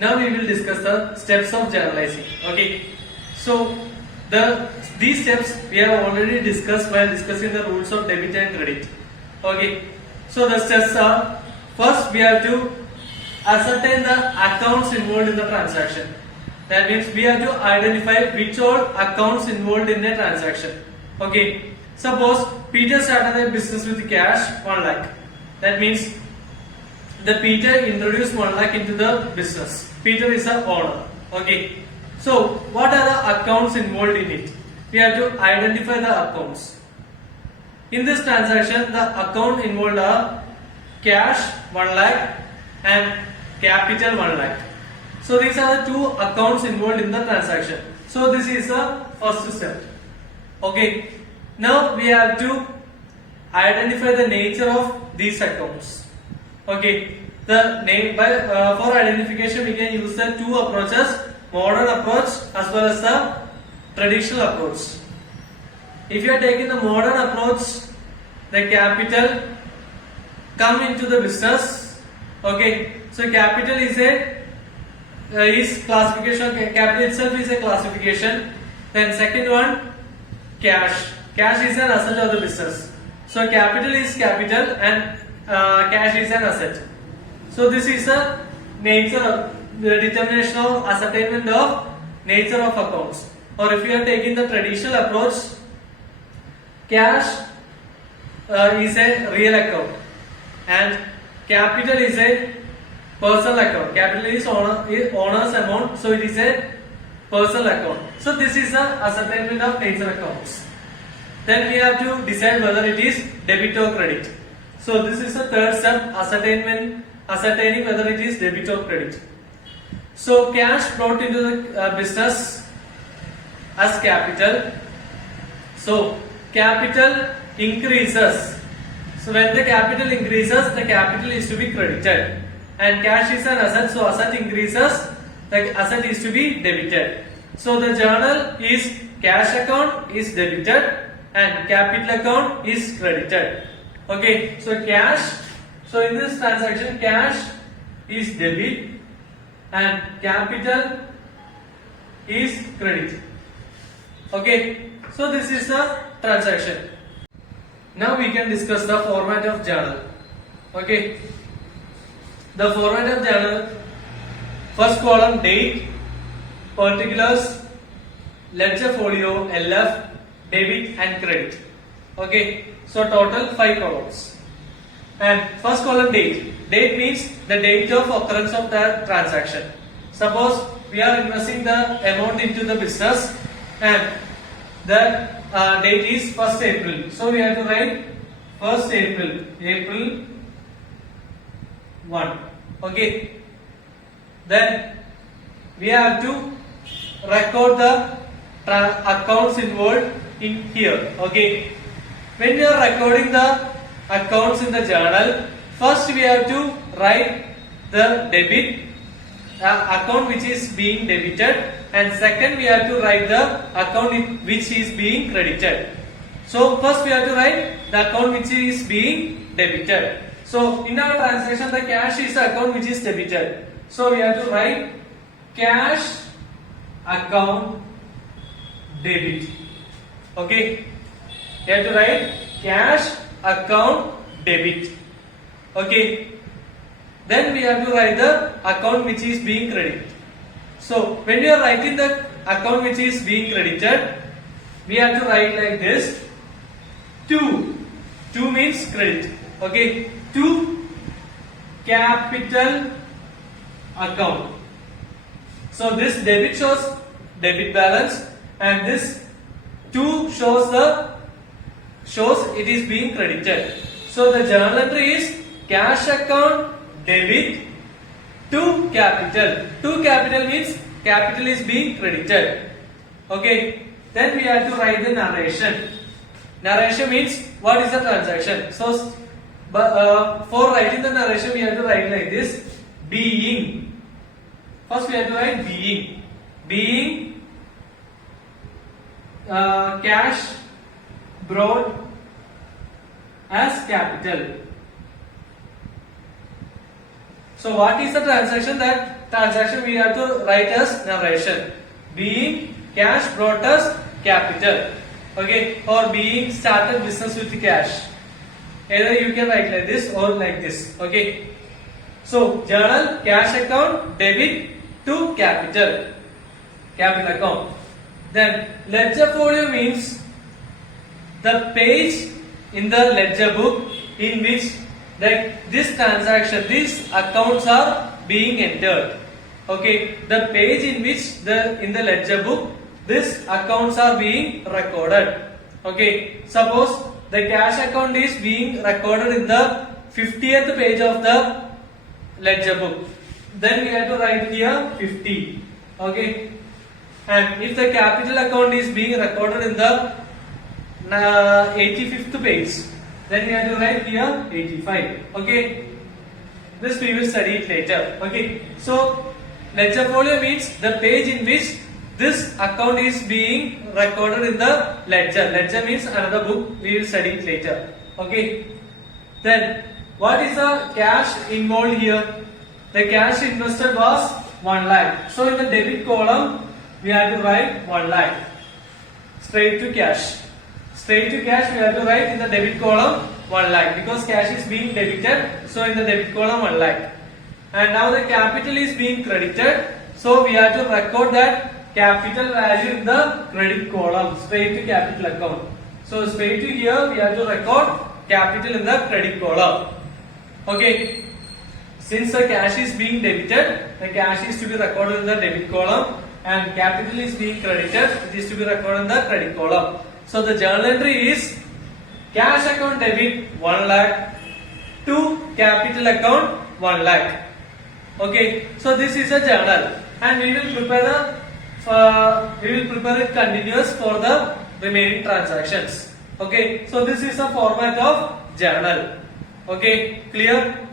Now we will discuss the steps of journalizing. Okay. So these steps we have already discussed while discussing the rules of debit and credit. Okay. So the steps are: first we have to ascertain the accounts involved in the transaction. That means we have to identify which all accounts involved in a transaction. Okay. Suppose Peter started a business with cash 1 lakh. That means the Peter introduced 1 lakh into the business. Peter is the owner. Okay. So what are the accounts involved in it? We have to identify the accounts. In this transaction, the account involved are cash 1 lakh and capital 1 lakh. So these are the two accounts involved in the transaction. So this is the first step. Okay. Now we have to identify the nature of these accounts. Okay. The name for identification we can use the two approaches: modern approach as well as the traditional approach. If you are taking the modern approach, the capital come into the business. Okay. So capital is classification. Capital itself is a classification. Then second one, cash. Cash is an asset of the business. So capital is capital and cash is an asset. So this is the nature of the determination of ascertainment of nature of accounts. Or if you are taking the traditional approach, cash is a real account and capital is a personal account. Capital is owner's amount, so it is a personal account. So this is the ascertainment of nature accounts. Then we have to decide whether it is debit or credit. So this is the third step: ascertaining whether it is debit or credit. So cash brought into the business as capital. So capital increases. So when the capital increases, the capital is to be credited. And cash is an asset, so asset increases, the asset is to be debited. So the journal is cash account is debited and capital account is credited. Okay, so cash. So in this transaction, cash is debit and capital is credit. Okay, so this is the transaction. Now we can discuss the format of journal. Okay, the format of journal: first column date, particulars, ledger folio, LF, debit and credit. Okay, so total 5 columns. And first column date. Date means the date of occurrence of the transaction. Suppose we are investing the amount into the business and the date is 1st April. So we have to write 1st April, April 1. Okay. Then we have to record the accounts involved in here. Okay. When we are recording the accounts in the journal, first we have to write the debit account which is being debited, and second we have to write the account which is being credited. So first we have to write the account which is being debited. So in our transaction, the cash is the account which is debited. So we have to write cash account debit. Okay, you have to write cash account debit. Okay, then we have to write the account which is being credited. So when we are writing the account which is being credited, we have to write like this: to means credit. Okay, to capital account. So this debit shows debit balance and this to shows it is being credited. So the journal entry is cash account debit to capital. To capital means capital is being credited. Okay. Then we have to write the narration. Narration means what is the transaction. So for writing the narration we have to write like this: being. First we have to write being cash brought as capital. So what is the transaction? That transaction we have to write as narration. Being cash brought us capital. Okay, or being started business with cash. Either you can write like this or like this. Okay. So journal, cash account, debit to capital account. Then ledger folio means the page in the ledger book in which this transaction, these accounts are being entered. Okay, the page in which in the ledger book these accounts are being recorded. Okay, suppose the cash account is being recorded in the 50th page of the ledger book. Then we have to write here 50. Okay, and if the capital account is being recorded in the 85th page, then we have to write here 85. Okay, this we will study it later. Okay, so ledger folio means the page in which this account is being recorded in the ledger. Ledger means another book. We will study it later. Okay. Then what is the cash involved here? The cash invested was 1 lakh. So in the debit column we have to write 1 lakh. Straight to cash. Straight to cash we have to write in the debit column 1 lakh because cash is being debited. So in the debit column 1 lakh. And now the capital is being credited. So we have to record that capital value in the credit column, straight to capital account. So straight to here we have to record capital in the credit column. Okay. Since the cash is being debited, the cash is to be recorded in the debit column and capital is being credited, it is to be recorded in the credit column. So the journal entry is cash account debit 1 lakh to capital account 1 lakh. Okay, so this is a journal and we will prepare it continuous for the remaining transactions. Okay, so this is a format of journal. Okay, clear?